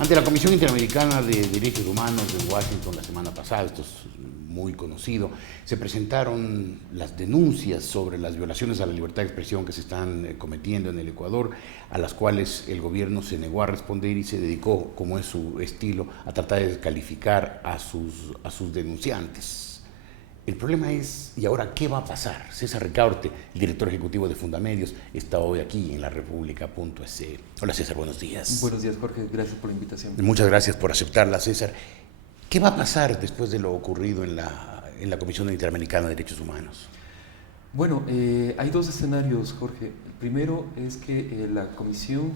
Ante la Comisión Interamericana de Derechos Humanos en Washington la semana pasada, esto es muy conocido, se presentaron las denuncias sobre las violaciones a la libertad de expresión que se están cometiendo en el Ecuador, a las cuales el gobierno se negó a responder y se dedicó, como es su estilo, a tratar de descalificar a sus denunciantes. El problema es, ¿y ahora qué va a pasar? César Ricaurte, el director ejecutivo de Fundamedios, está hoy aquí en la República.es. Hola César, buenos días. Buenos días Jorge, gracias por la invitación. Muchas gracias por aceptarla, César. ¿Qué va a pasar después de lo ocurrido en la Comisión Interamericana de Derechos Humanos? Bueno, hay dos escenarios, Jorge. El primero es que la comisión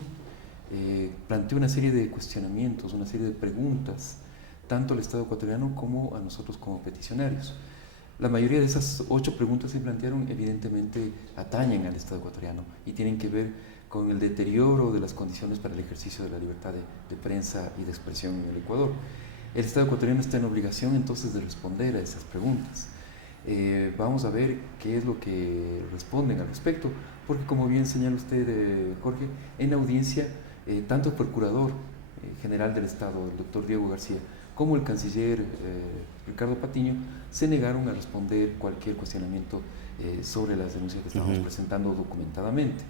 planteó una serie de cuestionamientos, una serie de preguntas, tanto al Estado ecuatoriano como a nosotros como peticionarios. La mayoría de esas 8 preguntas que se plantearon evidentemente atañen al Estado ecuatoriano y tienen que ver con el deterioro de las condiciones para el ejercicio de la libertad de prensa y de expresión en el Ecuador. El Estado ecuatoriano está en obligación entonces de responder a esas preguntas. Vamos a ver qué es lo que responden al respecto, porque como bien señala usted, Jorge, en audiencia, tanto el Procurador General del Estado, el doctor Diego García, como el canciller Ricardo Patiño, se negaron a responder cualquier cuestionamiento sobre las denuncias que estábamos presentando documentadamente.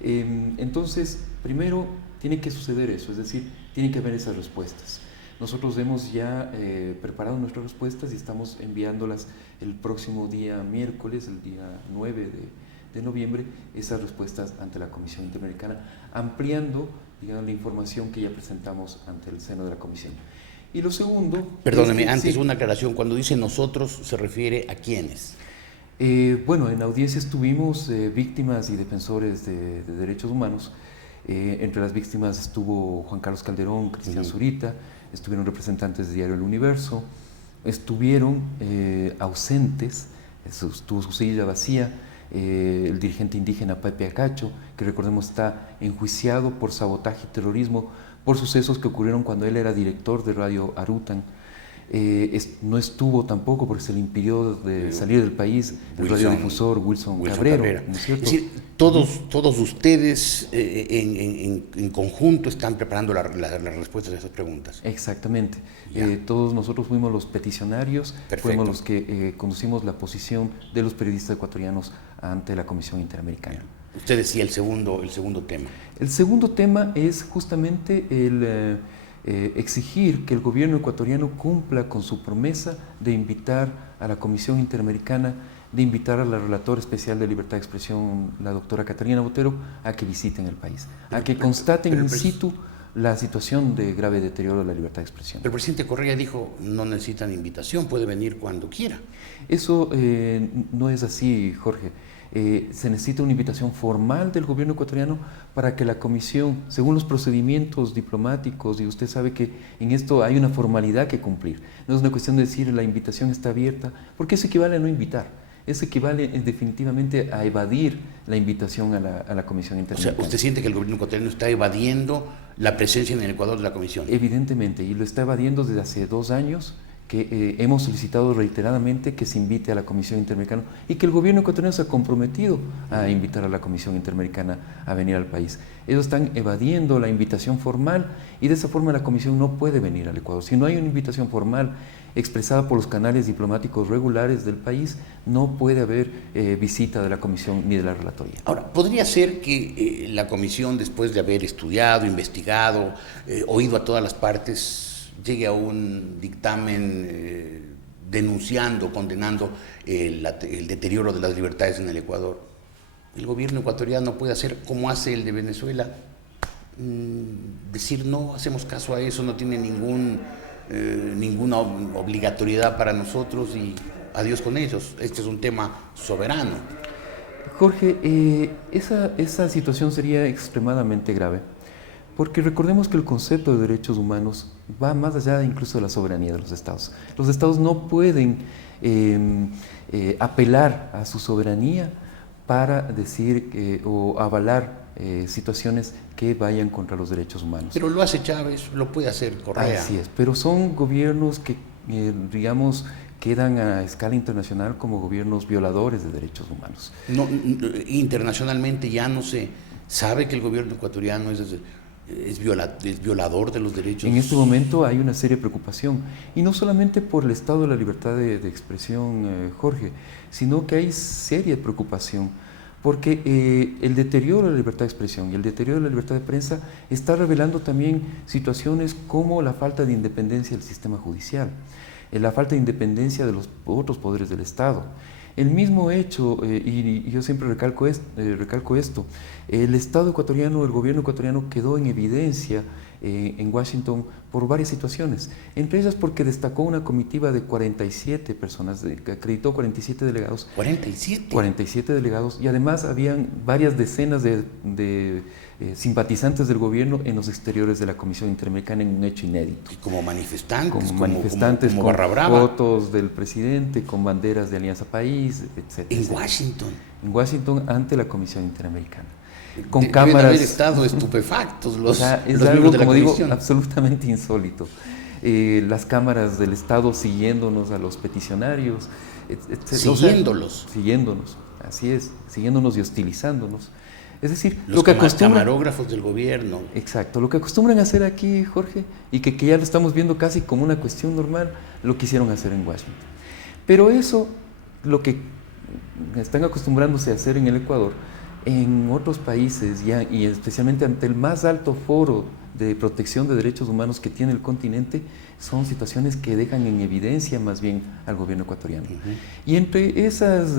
Entonces, primero tiene que suceder eso, es decir, tiene que haber esas respuestas. Nosotros hemos ya preparado nuestras respuestas y estamos enviándolas el próximo día miércoles, el día 9 de noviembre, esas respuestas ante la Comisión Interamericana, ampliando, digamos, la información que ya presentamos ante el seno de la Comisión. Y lo segundo... Perdóneme, antes una aclaración, cuando dice nosotros, ¿se refiere a quiénes? Bueno, en audiencia estuvimos víctimas y defensores de derechos humanos. Entre las víctimas estuvo Juan Carlos Calderón, Cristian Zurita, estuvieron representantes de Diario El Universo, estuvieron ausentes, estuvo su silla vacía, el dirigente indígena Pepe Acacho, que recordemos está enjuiciado por sabotaje y terrorismo por sucesos que ocurrieron cuando él era director de Radio Arutan. No estuvo tampoco porque se le impidió de salir del país el radiodifusor Wilson Cabrera. ¿No es cierto? Es decir, todos ustedes en conjunto están preparando las respuestas a esas preguntas. Exactamente. Todos nosotros fuimos los peticionarios, fuimos los que conducimos la posición de los periodistas ecuatorianos ante la Comisión Interamericana. Usted decía el segundo tema. El segundo tema es justamente el exigir que el gobierno ecuatoriano cumpla con su promesa de invitar a la Comisión Interamericana, de invitar a la relatora especial de libertad de expresión, la doctora Catalina Botero, a que visiten el país, a que constaten in situ la situación de grave deterioro de la libertad de expresión. El presidente Correa dijo, no necesitan invitación, puede venir cuando quiera. Eso no es así, Jorge. Se necesita una invitación formal del gobierno ecuatoriano para que la comisión, según los procedimientos diplomáticos, y usted sabe que en esto hay una formalidad que cumplir, no es una cuestión de decir la invitación está abierta, porque eso equivale a no invitar, eso equivale definitivamente a evadir la invitación a la Comisión Interamericana. O sea, ¿usted siente que el gobierno ecuatoriano está evadiendo la presencia en el Ecuador de la comisión? Evidentemente, y lo está evadiendo desde hace 2 años, que hemos solicitado reiteradamente que se invite a la Comisión Interamericana y que el gobierno ecuatoriano se ha comprometido a invitar a la Comisión Interamericana a venir al país. Ellos están evadiendo la invitación formal y de esa forma la Comisión no puede venir al Ecuador. Si no hay una invitación formal expresada por los canales diplomáticos regulares del país, no puede haber visita de la Comisión ni de la relatoría. Ahora, ¿podría ser que la Comisión, después de haber estudiado, investigado, oído a todas las partes, llegue a un dictamen denunciando, condenando el deterioro de las libertades en el Ecuador? El gobierno ecuatoriano puede hacer como hace el de Venezuela, decir no hacemos caso a eso, no tiene ninguna obligatoriedad para nosotros y adiós con ellos. Este es un tema soberano. Jorge, esa situación sería extremadamente grave. Porque recordemos que el concepto de derechos humanos va más allá incluso de la soberanía de los estados. Los estados no pueden apelar a su soberanía para decir o avalar situaciones que vayan contra los derechos humanos. Pero lo hace Chávez, lo puede hacer Correa. Así es, pero son gobiernos que, digamos, quedan a escala internacional como gobiernos violadores de derechos humanos. No, internacionalmente ya no se sabe que el gobierno ecuatoriano es es violador de los derechos. En este momento hay una seria preocupación, y no solamente por el estado de la libertad de expresión, Jorge, sino que hay seria preocupación porque el deterioro de la libertad de expresión y el deterioro de la libertad de prensa está revelando también situaciones como la falta de independencia del sistema judicial, la falta de independencia de los otros poderes del Estado. El mismo hecho, y yo siempre recalco esto, el Estado ecuatoriano, el gobierno ecuatoriano quedó en evidencia en Washington por varias situaciones, entre ellas porque destacó una comitiva de 47 personas, que acreditó 47 delegados. 47. 47 delegados, y además habían varias decenas de simpatizantes del gobierno en los exteriores de la Comisión Interamericana, en un hecho inédito. Y como manifestantes, como Barra Brava. Fotos del presidente, con banderas de Alianza País, etc. En Washington. En Washington, ante la Comisión Interamericana. Con Deben cámaras. haber estado estupefactos los, o sea, es los algo, miembros de la como digo, comisión. absolutamente insólito. Las cámaras del Estado siguiéndonos a los peticionarios, etc. Siguiéndolos. O sea, siguiéndonos, así es, siguiéndonos y hostilizándonos. Es decir, Los lo que acostumbran. camarógrafos del gobierno. Exacto, lo que acostumbran a hacer aquí, Jorge, y que ya lo estamos viendo casi como una cuestión normal, lo quisieron hacer en Washington. Pero eso, lo que están acostumbrándose a hacer en el Ecuador, en otros países, y especialmente ante el más alto foro de protección de derechos humanos que tiene el continente, son situaciones que dejan en evidencia más bien al gobierno ecuatoriano. Y entre esas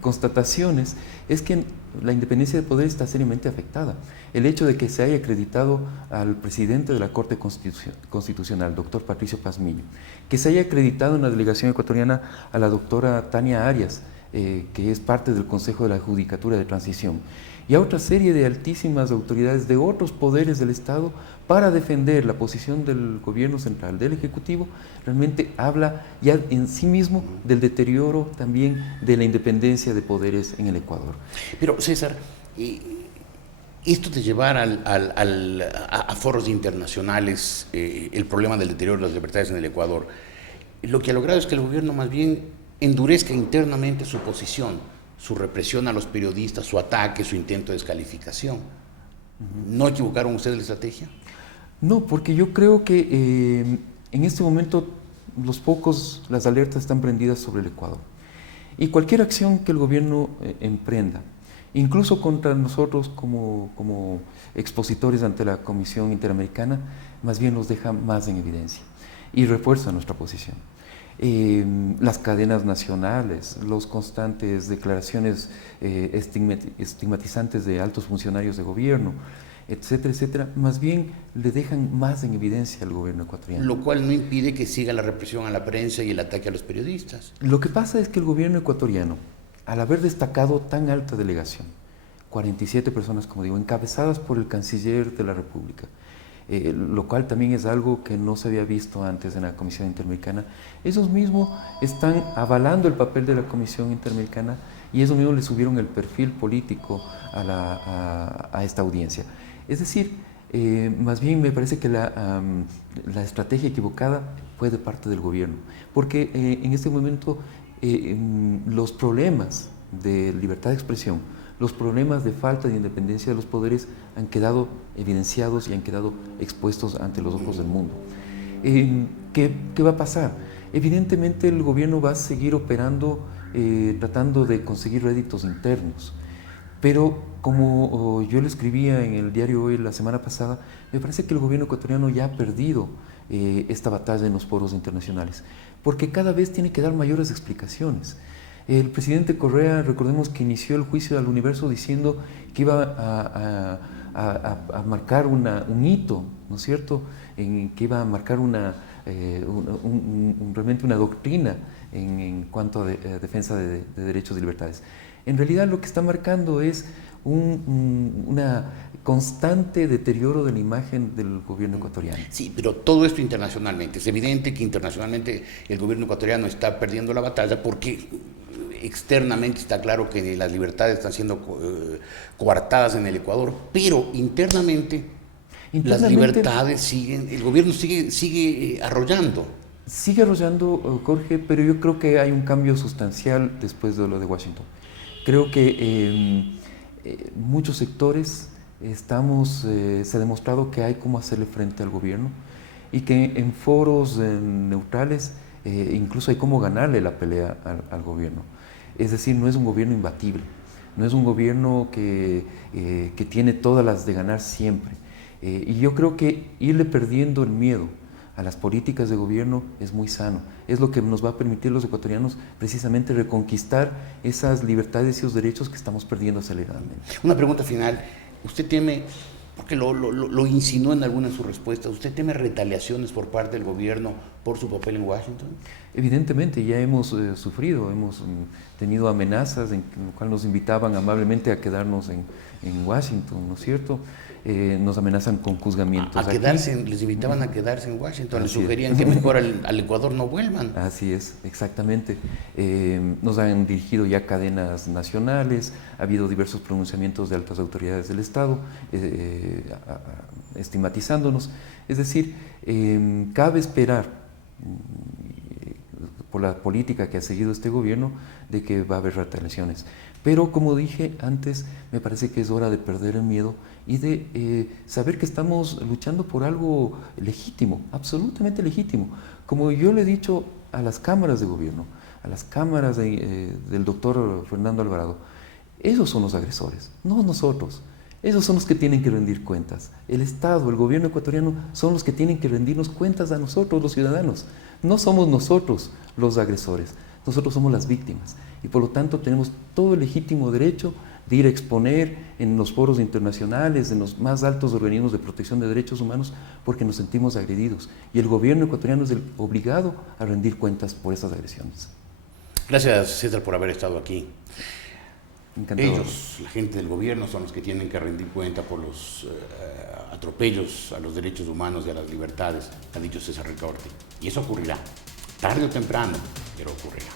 constataciones es que la independencia de poder está seriamente afectada. El hecho de que se haya acreditado al presidente de la Corte Constitucional, doctor Patricio Pazmiño, que se haya acreditado en la delegación ecuatoriana a la doctora Tania Arias, que es parte del Consejo de la Judicatura de Transición, y a otra serie de altísimas autoridades de otros poderes del Estado para defender la posición del gobierno central, del Ejecutivo, realmente habla ya en sí mismo del deterioro también de la independencia de poderes en el Ecuador. Pero César, esto de llevar a foros internacionales el problema del deterioro de las libertades en el Ecuador, lo que ha logrado es que el gobierno más bien endurezca internamente su posición, su represión a los periodistas, su ataque, su intento de descalificación. ¿No equivocaron ustedes la estrategia? No, porque yo creo que en este momento las alertas están prendidas sobre el Ecuador. Y cualquier acción que el gobierno emprenda, incluso contra nosotros como expositores ante la Comisión Interamericana, más bien nos deja más en evidencia y refuerza nuestra posición. Las cadenas nacionales, las constantes declaraciones estigmatizantes de altos funcionarios de gobierno, etcétera, etcétera, más bien le dejan más en evidencia al gobierno ecuatoriano. Lo cual no impide que siga la represión a la prensa y el ataque a los periodistas. Lo que pasa es que el gobierno ecuatoriano, al haber destacado tan alta delegación, 47 personas, como digo, encabezadas por el canciller de la República, lo cual también es algo que no se había visto antes en la Comisión Interamericana. Esos mismos están avalando el papel de la Comisión Interamericana y esos mismos le subieron el perfil político a esta audiencia. Es decir, más bien me parece que la estrategia equivocada fue de parte del gobierno, porque en este momento los problemas de libertad de expresión, los problemas de falta de independencia de los poderes han quedado evidenciados y han quedado expuestos ante los ojos del mundo. ¿Qué va a pasar? Evidentemente el gobierno va a seguir operando, tratando de conseguir réditos internos, pero como yo lo escribía en el diario Hoy la semana pasada, me parece que el gobierno ecuatoriano ya ha perdido esta batalla en los foros internacionales, porque cada vez tiene que dar mayores explicaciones. El presidente Correa, recordemos que inició el juicio al Universo diciendo que iba a marcar un hito, ¿no es cierto?, que iba a marcar realmente una doctrina en cuanto a defensa de derechos y libertades. En realidad lo que está marcando es una constante deterioro de la imagen del gobierno ecuatoriano. Sí, pero todo esto internacionalmente. Es evidente que internacionalmente el gobierno ecuatoriano está perdiendo la batalla porque externamente está claro que las libertades están siendo coartadas en el Ecuador, pero internamente las libertades siguen, el gobierno sigue arrollando. Sigue arrollando, Jorge, pero yo creo que hay un cambio sustancial después de lo de Washington. Creo que muchos sectores se ha demostrado que hay cómo hacerle frente al gobierno y que en foros neutrales incluso hay cómo ganarle la pelea al gobierno. Es decir, no es un gobierno imbatible, no es un gobierno que tiene todas las de ganar siempre. Y yo creo que irle perdiendo el miedo a las políticas de gobierno es muy sano. Es lo que nos va a permitir los ecuatorianos precisamente reconquistar esas libertades y esos derechos que estamos perdiendo aceleradamente. Una pregunta final. ¿Usted teme, porque lo insinuó en alguna de sus respuestas, usted teme retaliaciones por parte del gobierno por su papel en Washington? Evidentemente, ya hemos sufrido, hemos tenido amenazas en las cuales nos invitaban amablemente a quedarnos en Washington, ¿no es cierto? Nos amenazan con juzgamientos. Les invitaban a quedarse en Washington, les sugerían que mejor al Ecuador no vuelvan. Así es, exactamente. Nos han dirigido ya cadenas nacionales, ha habido diversos pronunciamientos de altas autoridades del Estado, estigmatizándonos. Es decir, cabe esperar, por la política que ha seguido este gobierno, de que va a haber retaliaciones. Pero como dije antes, me parece que es hora de perder el miedo y de saber que estamos luchando por algo legítimo, absolutamente legítimo. Como yo le he dicho a las cámaras de gobierno, a las cámaras del doctor Fernando Alvarado, esos son los agresores, no nosotros. Esos son los que tienen que rendir cuentas. El Estado, el gobierno ecuatoriano son los que tienen que rendirnos cuentas a nosotros, los ciudadanos. No somos nosotros los agresores, nosotros somos las víctimas. Y por lo tanto tenemos todo el legítimo derecho de ir a exponer en los foros internacionales, en los más altos organismos de protección de derechos humanos, porque nos sentimos agredidos. Y el gobierno ecuatoriano es el obligado a rendir cuentas por esas agresiones. Gracias, César, por haber estado aquí. Encantado. Ellos, la gente del gobierno, son los que tienen que rendir cuenta por los atropellos a los derechos humanos y a las libertades, ha dicho César Ricaurte. Y eso ocurrirá, tarde o temprano, pero ocurrirá.